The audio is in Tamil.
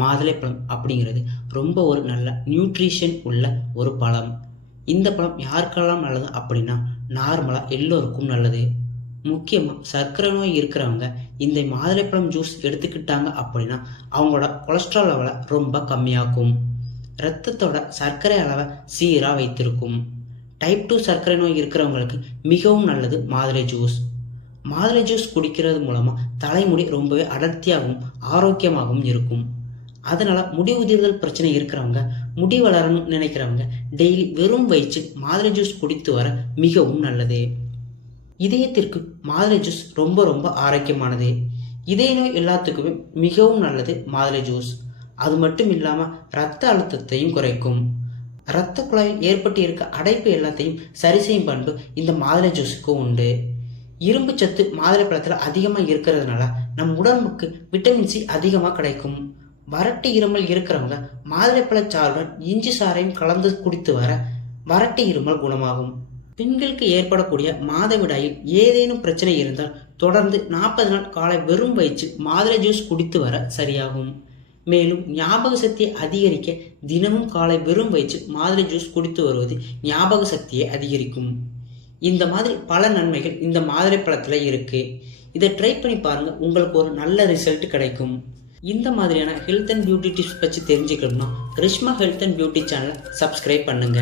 மாதுளைப்பழம் அப்படிங்கிறது ரொம்ப ஒரு நல்ல நியூட்ரிஷன் உள்ள ஒரு பழம். இந்த பழம் யாருக்கெல்லாம் நல்லது அப்படின்னா நார்மலாக எல்லோருக்கும் நல்லது. முக்கியமாக சர்க்கரை நோய் இருக்கிறவங்க இந்த மாதுளைப்பழம் ஜூஸ் எடுத்துக்கிட்டாங்க அப்படின்னா அவங்களோட கொலஸ்ட்ரால் லெவலை ரொம்ப கம்மியாக்கும். இரத்தத்தோட சர்க்கரை அளவை சீராக வைத்திருக்கும். டைப் 2 சர்க்கரை நோய் இருக்கிறவங்களுக்கு மிகவும் நல்லது மாதுளை ஜூஸ். மாதுளை ஜூஸ் குடிக்கிறது மூலமாக தலைமுடி ரொம்பவே அடர்த்தியாகவும் ஆரோக்கியமாகவும் இருக்கும். அதனால் முடி உதிர்தல் பிரச்சனை இருக்கிறவங்க, முடி வளரணும்னு நினைக்கிறவங்க டெய்லி வெறும் வயிற்றில் மாதுளை ஜூஸ் குடித்து வர மிகவும் நல்லது. இதயத்திற்கு மாதுளை ஜூஸ் ரொம்ப ரொம்ப ஆரோக்கியமானது. இதய நோய் எல்லாத்துக்குமே மிகவும் நல்லது மாதுளை ஜூஸ். அது மட்டும் இல்லாமல் இரத்த அழுத்தத்தையும் குறைக்கும். இரத்த குழாயில் ஏற்பட்டு இருக்க அடைப்பு எல்லாத்தையும் சரி செய்யும் பண்பு இந்த மாதுளை ஜூஸுக்கு உண்டு. இரும்பு சத்து மாதுளை பழத்தில் அதிகமாக இருக்கிறதுனால நம் உடம்புக்கு விட்டமின் சி அதிகமாக கிடைக்கும். வறட்டு இருமல் இருக்கிறவங்க மாதுளைப்பழச்சாறுடன் இஞ்சி சாறையும் கலந்து குடித்து வர வறட்டு இருமல் குணமாகும். பெண்களுக்கு ஏற்படக்கூடிய மாதவிடாயில் ஏதேனும் பிரச்சனை இருந்தால் தொடர்ந்து 40 நாள் காலை வெறும் வயிற்றில் மாதுளை ஜூஸ் குடித்து வர சரியாகும். மேலும் ஞாபக சக்தியை அதிகரிக்க தினமும் காலை வெறும் வயிற்றில் மாதுளை ஜூஸ் குடித்து வருவது ஞாபக சக்தியை அதிகரிக்கும். இந்த மாதிரி பல நன்மைகள் இந்த மாதுளை பழத்தில் இருக்கு. இதை ட்ரை பண்ணி பாருங்க, உங்களுக்கு ஒரு நல்ல ரிசல்ட் கிடைக்கும். இந்த மாதிரியான ஹெல்த் அண்ட் பியூட்டி டிப்ஸ் பற்றி தெரிஞ்சுக்கணும்னா ரிஷ்மா ஹெல்த் அண்ட் பியூட்டி சேனலை சப்ஸ்கிரைப் பண்ணுங்க.